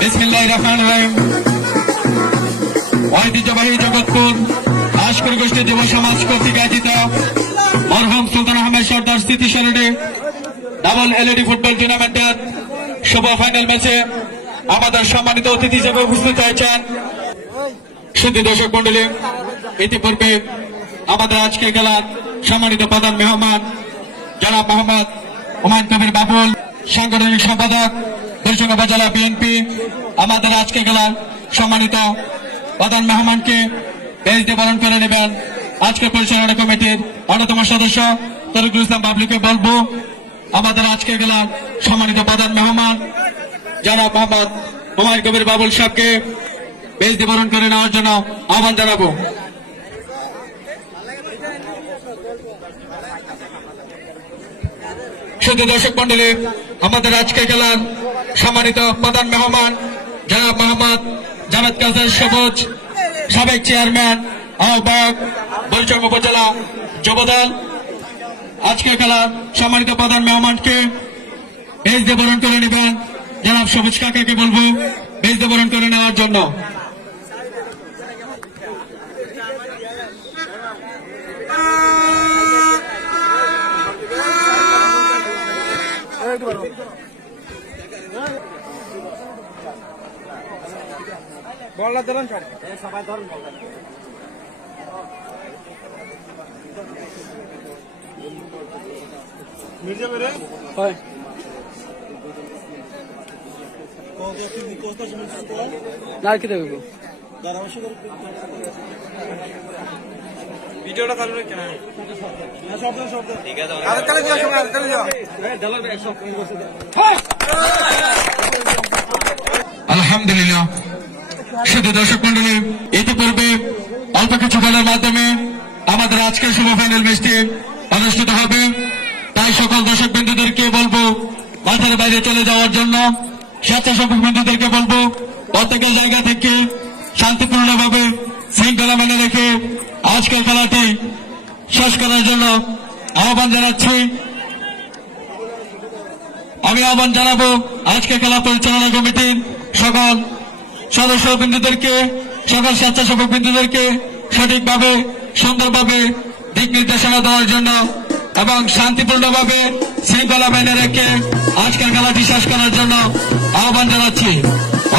বিসমিল্লাহির রহমানির রহিম। ঐতিহ্যবাহী জগৎপুর আশকর গোষ্ঠী যুব সমাজ কর্তৃক আয়োজিত মরহুম সুলতান আহমেদ সর্দার স্মৃতি স্মরণে ডাবল এলইডি ফুটবল টুর্নামেন্টের শুভ ফাইনাল ম্যাচে আমাদের সম্মানিত অতিথি হিসেবে উপস্থিত হয়েছেন সুধী দর্শক মন্ডলী। ইতিপূর্বে আমাদের আজকে খেলার সম্মানিত প্রধান মেহমান জনাব মোহাম্মদ হুমায়ুন কবির বাবুল, সাংগঠনিক সম্পাদক বরিশাল উপজেলা বিএনপি, আমাদের আজকে খেলার সম্মানিত প্রধান মেহমানকে বেশ দিয়ে বরণ করে নেবেন আজকে পরিচালনা কমিটির অন্যতম সদস্য তরিকুল ইসলাম বাবলুকে বলবো আমাদের আজকে খেলার সম্মানিত প্রধান মেহমান জনাব মোহাম্মদ হুমায়ুন কবির বাবুল সাহেবকে বেশ দিয়ে বরণ করে নেওয়ার জন্য আহ্বান জানাবো। শুধু দর্শক মন্ডলী, আমাদের আজকে খেলার সম্মানিত প্রধান মেহমান জনাব মোহাম্মদ জাভেদ কাদের সবুজ, সাবেক চেয়ারম্যান আহ্বায়ক বরিশাল উপজেলা যুবদল, আজকে খেলার সম্মানিত প্রধান মেহমানকে বেশ দিয়ে বরণ করে নেবেন জনাব সবুজ কাকাকে বলবো বেশ দিয়ে বরণ করে নেওয়ার জন্য। বলটা ধরুন সবাই ধরুন মির্জা বেরে হয় না কি দেবো ভিডিওটা চালু রেখে না শব্দ শব্দ ঠিক আছে আর কালে যাও সময় আর কালে যাও ডালা এক সব আলহামদুলিল্লাহ। শুধু দর্শক মন্ডলী, ইতিপূর্বে অল্প কিছু খেলার মাধ্যমে আমাদের আজকের শুভ ফাইনাল ম্যাচটি অনুষ্ঠিত হবে, তাই সকল দর্শক বিন্দুদেরকে বলবো মাঠের বাইরে চলে যাওয়ার জন্য। স্বেচ্ছাসেবক বিন্দুদেরকে বলবো প্রত্যেকের জায়গা থেকে শান্তিপূর্ণভাবে শৃঙ্খলা মেনে রেখে আজকের খেলাটি শেষ করার জন্য আহ্বান জানাচ্ছি। আমি আহ্বান জানাবো আজকে খেলা পরিচালনা কমিটির সকল সদস্য বিন্দুদেরকে, সকল স্বেচ্ছাসেবক বিন্দুদেরকে সঠিকভাবে সুন্দরভাবে দিক নির্দেশনা দেওয়ার জন্য এবং শান্তিপূর্ণভাবে শৃঙ্খলা মেনে রেখে আজকের খেলাটি শেষ করার জন্য আহ্বান জানাচ্ছি।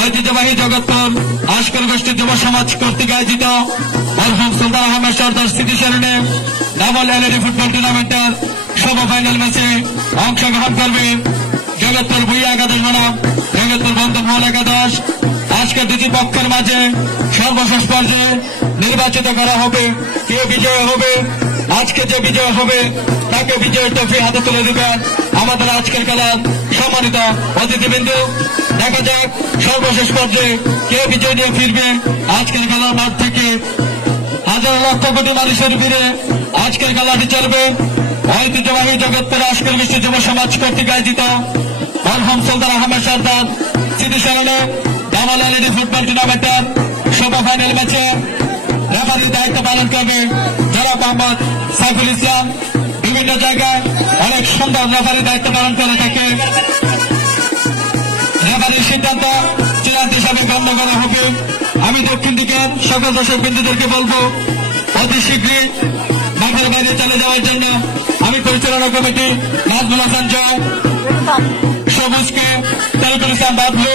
ঐতিহ্যবাহী জগৎপুর আশকর গোষ্ঠী যুব সমাজ কর্তৃক আয়োজিত মরহুম সুলতান আহমেদ সর্দার স্মৃতি স্মরণে ডাবল এলইডি ফুটবল টুর্নামেন্টের শুভ ফাইনাল ম্যাচে অংশগ্রহণ করবে জগৎপুর ভুইয়া একাদশ বনাম জগৎপুর বন্ধন মহল একাদশ। আজকে দুটি পক্ষের মাঝে সর্বশেষ পর্যায়ে নির্বাচিত করা হবে কে বিজয় হবে। আজকে যে বিজয় হবে তাকে বিজয়ের ট্রফি হাতে তুলে দিবেন আমাদের আজকের খেলার সম্মানিত অতিথিবৃন্দু। দেখা যাক সর্বশেষ পর্যায়ে কে বিজয় নিয়ে ফিরবে আজকের খেলার মাঠ থেকে। হাজার লক্ষ কোটি মানুষের ভিড়ে আজকের খেলাটি চলবে ঐতিহ্যবাহী জগৎপুর আশকর গোষ্ঠী যুব সমাজ কর্তৃক আয়োজিত মরহুম সুলতান আহমেদ সর্দার স্মৃতি স্মরণে ডাবল এলইডি ফুটবল টুর্নামেন্টের শুভ ফাইনাল ম্যাচে রেফারির দায়িত্ব পালন করবে জনাব মোহাম্মদ সাইফুল ইসলাম। বিভিন্ন জায়গায় অনেক সুন্দর রেফারির দায়িত্ব পালন করে থাকে। রেফারির সিদ্ধান্ত চূড়ান্ত হিসাবে গণ্য করা হবে। আমি দক্ষিণ দিকের সকল দর্শক বিন্দুদেরকে বলবো অতি শীঘ্রই মাঠের বাইরে চলে যাওয়ার জন্য। আমি পরিচালনা কমিটি নাজমুল হাসান জয়, সবুজকে, তরিকুল ইসলাম বাবলু,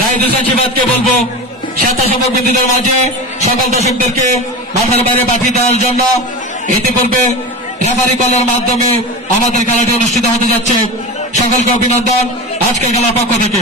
রাহিদ হোসেন শিবাদকে বলবো স্বেচ্ছাসেবক বিন্দুদের মাঝে সকল দর্শকদেরকে মাঠের বাইরে পাঠিয়ে দেওয়ার জন্য। ইতিপূর্বে রেফারি কলের মাধ্যমে আমাদের খেলাটি অনুষ্ঠিত হতে যাচ্ছে। সকলকে অভিনন্দন আজকের খেলার পক্ষ থেকে।